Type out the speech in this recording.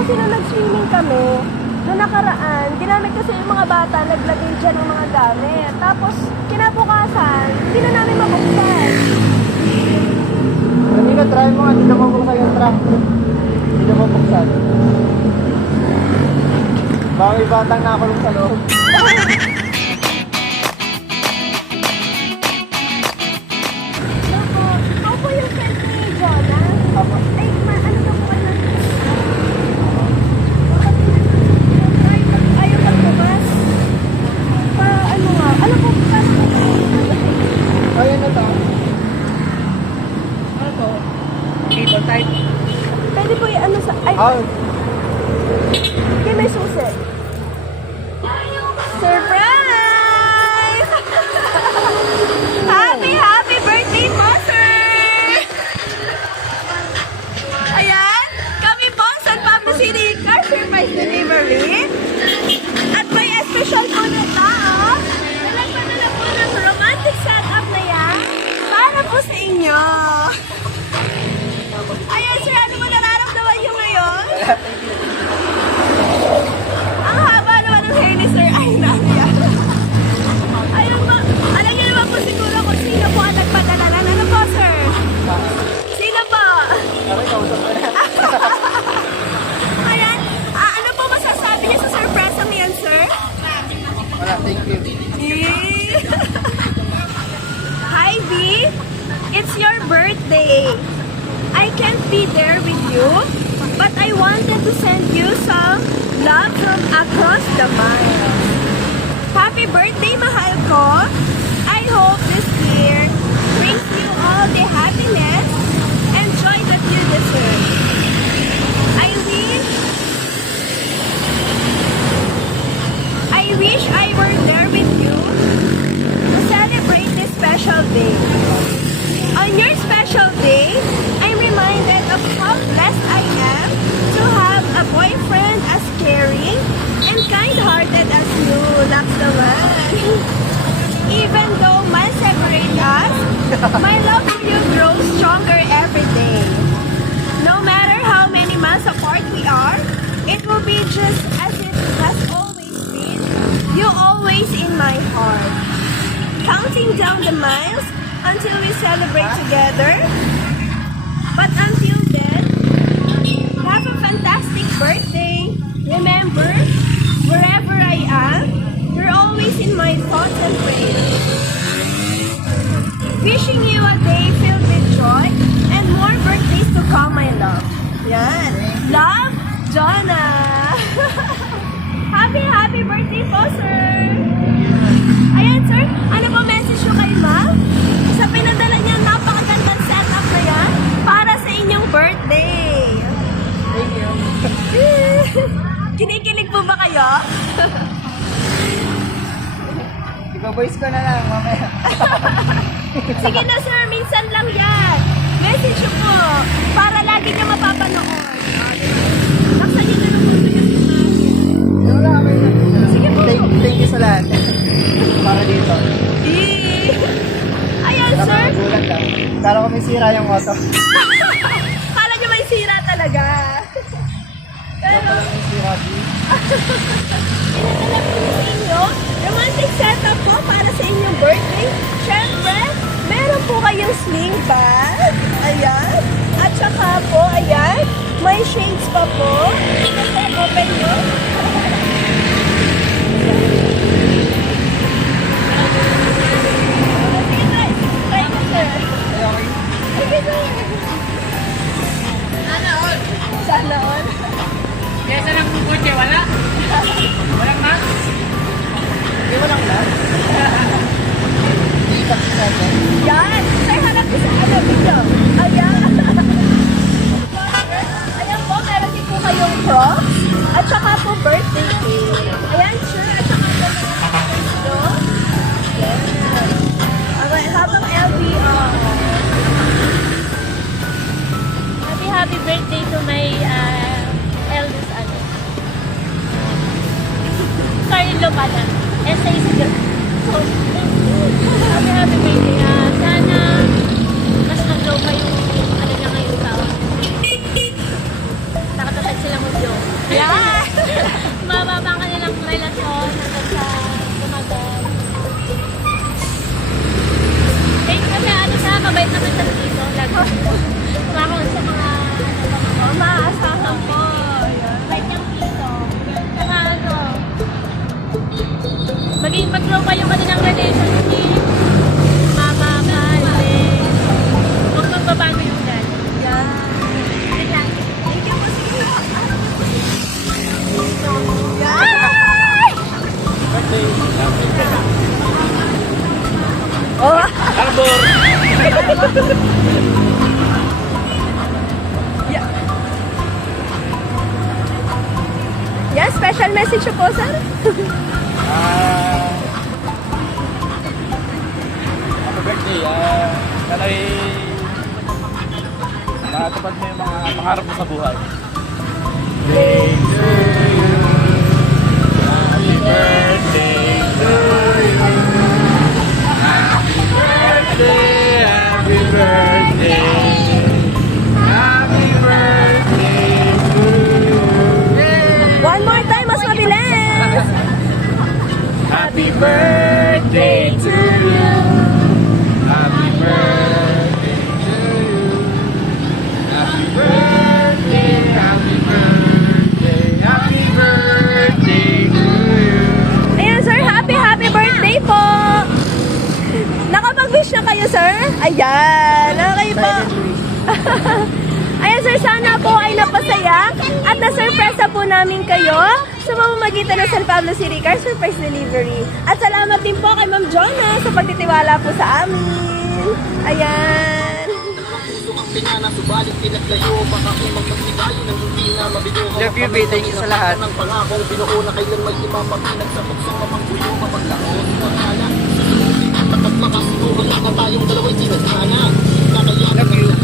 kasi na nag-swimming kami, noong nakaraan, ginamit kasi yung mga bata, naglagay dyan ng mga gamit. Tapos, kinabukasan, hindi na namin mabuksan. Kanina, try mo nga, hindi na mabuksan yung truck. Hindi na mabuksan. Baka may batang nakulong sa loob. Ako po yung friend ni Jonah. Apa. Ay, ano na po kayo? Ayaw magbukas. Ano nga? Alam ko, paano ko? Ayun na to. Ano to? Cable type. Pwede po yung ano sa... Ay, Oh, okay, may susi. Surprise! Happy birthday po, sir! Ayan, kami po sa Pablo City Car Surprise Delivery. At may special po na tao. Nalagpadala po ng romantic setup na yan para po sa inyo. Ayan, sir, ano mo nararamdaman nyo ngayon? Ang haba naman ng hair ni Sir Ainan. Ayun po, alam niyo naman po siguro kung sino po ang nagpadala. Ano po, sir? Sino po? aray, kausap ko na. Ayan, ano po masasabi niyo sa surprise na yan, sir? Wala, thank you. Hi, B. It's your birthday. I can't be there with you, but I wanted to send you some love from across the miles. Happy birthday, mahal ko. I hope this year brings you all the happiness and joy that you deserve. I wish I were there with you to celebrate this special day. On your special day, I'm reminded of how blessed I am to have a boyfriend as caring and kind-hearted as you. Laks naman. Even though miles separate us, my love for you grows stronger every day. No matter how many miles apart we are, it will be just as it has always been. You always in my heart. Counting down the miles until we celebrate together. But until then, have a fantastic birthday. Remember, wherever I am, you're always in my thoughts and prayers. Wishing you a day filled with joy and more birthdays to come, my love. Yan. Love, Jonah. Happy birthday po, sir. Ayan, sir. Ano po message nyo kay ma'am? Sa pinadala niya, napakagandang setup na yan para sa inyong birthday. Thank you. Kinikilig po ba kayo? Iba-voice ko na lang, mamaya. Sige na, sir. Minsan lang yan. Message nyo po para lagi niya mapapanood. Naksan niyo na lang po sa Wala kami na. Sige po. Thank you sa lahat. Para dito. Ayan, sir. Nakakagulat lang. Kala ko may sira yung moto. Kala niyo may sira talaga. Pero, May sira, B. pinadala po sa inyo, romantic setup po para sa inyong birthday. Siyempre, meron po kayong sling bag. Ayan. At saka po, ayan, may shades pa po. Kasi open nyo. Sige, try mo, sir. Ay, okay. Sige, sir. Sana all. Kesa lang ng kotse, wala. Walang mask. Hindi mo lang lang. Hindi taxi sa akin. Yan! Sir, hanap ko sa video. Ayan! Ayan po, meron din po kayong props. At saka po birthday cake. Ayan, sir. At saka po no? Yan. Okay, habang LBR. Happy birthday to my eldest Carlo pala. Essay siguro. So, happy birthday. Sana mas mag-grow pa yung ano niya ngayong taon. Nakatatag sila mag-grow. message niyo po, sir? Happy birthday. Sana'y natupad mo yung mga pangarap mo sa buhay. Happy birthday to you. Happy birthday, happy birthday. Happy birthday to you. One more time, mas mabilis! Happy birthday to you. Happy birthday to you. Happy birthday, happy birthday, happy birthday to you. Ayan, sir, happy birthday po! Nakapag-wish na kayo, sir? Ayan, okay po. Ayan, sir, sana po ay napasaya at na-surpresa po namin kayo sa mamamagitan ng San Pablo City Car Surprise Delivery. At salamat din po kay Ma'am Jonah sa pagtitiwala po sa amin. Ayan. Love you, babe. Thank you sa lahat. Love you.